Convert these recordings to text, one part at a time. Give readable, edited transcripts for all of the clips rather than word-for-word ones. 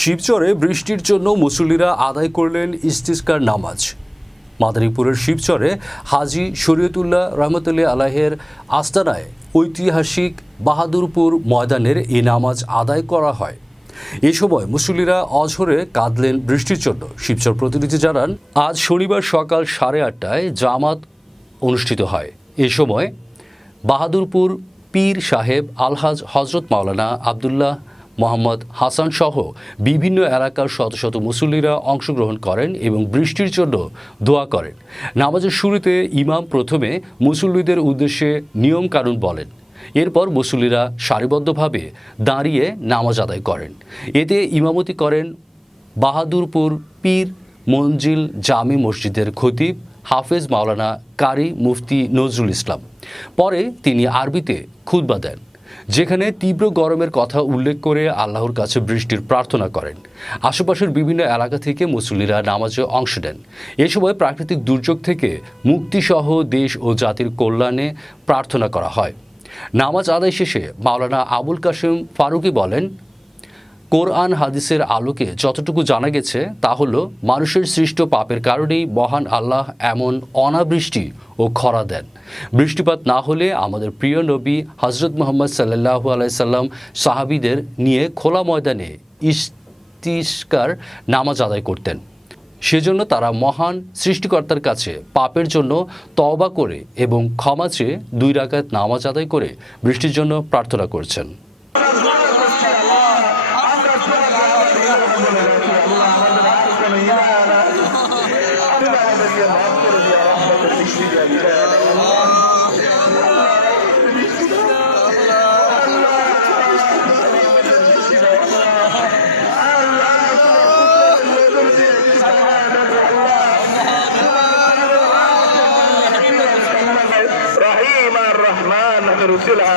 শিবচরে বৃষ্টির জন্য মুসল্লিরা আদায় করলেন ইস্তিসকার নামাজ। মাদারীপুরের শিবচরে হাজী শরীয়তুল্লাহ রহমতুল্লাহ আলাইহের আস্তানায় ঐতিহাসিক বাহাদুরপুর ময়দানের এই নামাজ আদায় করা হয়। এ সময় মুসল্লিরা অঝরে কাঁদলেন বৃষ্টির জন্য। শিবচর প্রতিনিধি জানান, আজ শনিবার সকাল 8:30টায় জামাত অনুষ্ঠিত হয়। এ সময় বাহাদুরপুর পীর সাহেব আলহাজ হজরত মাওলানা আবদুল্লাহ মোহাম্মদ হাসান সহ বিভিন্ন এলাকার শত শত মুসল্লিরা অংশগ্রহণ করেন এবং বৃষ্টির জন্য দোয়া করেন। নামাজের শুরুতে ইমাম প্রথমে মুসল্লিদের উদ্দেশ্যে নিয়মকানুন বলেন। এরপর মুসল্লিরা সারিবদ্ধভাবে দাঁড়িয়ে নামাজ আদায় করেন। এতে ইমামতি করেন বাহাদুরপুর পীর মঞ্জিল জামি মসজিদের খতিব হাফেজ মাওলানা কারি মুফতি নজরুল ইসলাম। পরে তিনি আরবিতে খুতবা দেন, যেখানে তীব্র গরমের কথা উল্লেখ করে আল্লাহর কাছে বৃষ্টির প্রার্থনা করেন। আশেপাশের বিভিন্ন এলাকা থেকে মুসল্লিরা নামাজে অংশ নেন। এ সময় প্রাকৃতিক দুর্যোগ থেকে মুক্তিসহ দেশ ও জাতির কল্যাণে প্রার্থনা করা হয়। নামাজ আদায় শেষে মাওলানা আবুল কাশেম ফারুকি বলেন, কোরআন হাদিসের আলোকে যতটুকু জানা গেছে তা হলো মানুষের সৃষ্ট পাপের কারণেই মহান আল্লাহ এমন অনাবৃষ্টি ও খরা দেন। বৃষ্টিপাত না হলে আমাদের প্রিয় নবী হজরত মুহাম্মদ সাল্লাল্লাহু আলাইহি সাল্লাম সাহাবীদের নিয়ে খোলা ময়দানে ইস্তিসকার নামাজ আদায় করতেন। সেজন্য তারা মহান সৃষ্টিকর্তার কাছে পাপের জন্য তওবা করে এবং ক্ষমা চেয়ে 2 রাকাত নামাজ আদায় করে বৃষ্টির জন্য প্রার্থনা করছেন।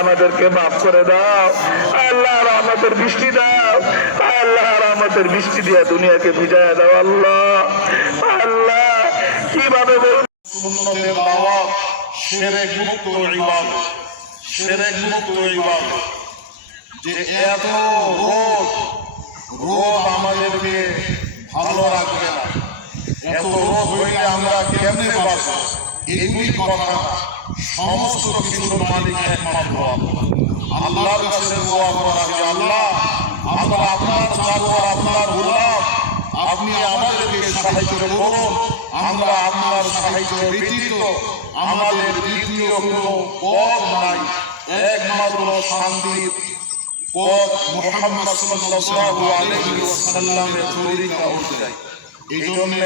আমাদেরকে মাফ করে দাও আল্লাহ, রহমতের বৃষ্টি দাও আল্লাহ, রহমতের বৃষ্টি দিয়া দুনিয়াকে ভিজায় দাও আল্লাহ। আল্লাহ কিভাবে সুন্নতের দাওয়াত শিরক মুক্ত ইবাদত, শিরক মুক্ত ইবাদত, যে এত রোদ আমাদেরকে ভালো রাখবে না, এত রোদ হইলে আমরা কেমনে বাঁচব? এইগুলি কথা না, সমস্ত কিছুর মালিক একমাত্র আল্লাহ। আল্লাহর কাছে দোয়া করা যে আল্লাহ, আমরা আপনার চাকর, আপনার গোলাম, আপনি আমাদেরকে সাহায্য করুন। আমরা আপনার সাহায্য ব্যতীত আমাদের দ্বিতীয় কোনো পথ নাই, একমাত্র শান্তির পথ মুহাম্মদ সাল্লাল্লাহু আলাইহি ওয়াসাল্লামের তরিকা অনুযায়ী। এই জন্য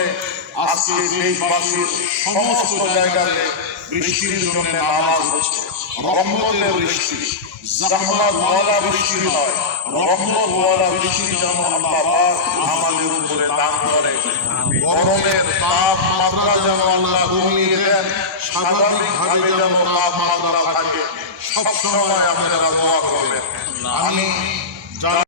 আজকে দেশবাসীর সমস্ত জায়গাতে বৃষ্টির জন্য নামাজ হচ্ছে। রহমতের বৃষ্টি, জাহমাত ওয়ালা বৃষ্টি নয়, রহমত ওয়ালা বৃষ্টি যেন আল্লাহ পাক আমাদের উপরে দান করে। গরমের তাপমাত্রা যেন আল্লাহ কমিয়ে দেন, স্বাভাবিকভাবে যেন তাপমাত্রা থাকে। সবসময় আপনারা দোয়া করবেন। আমি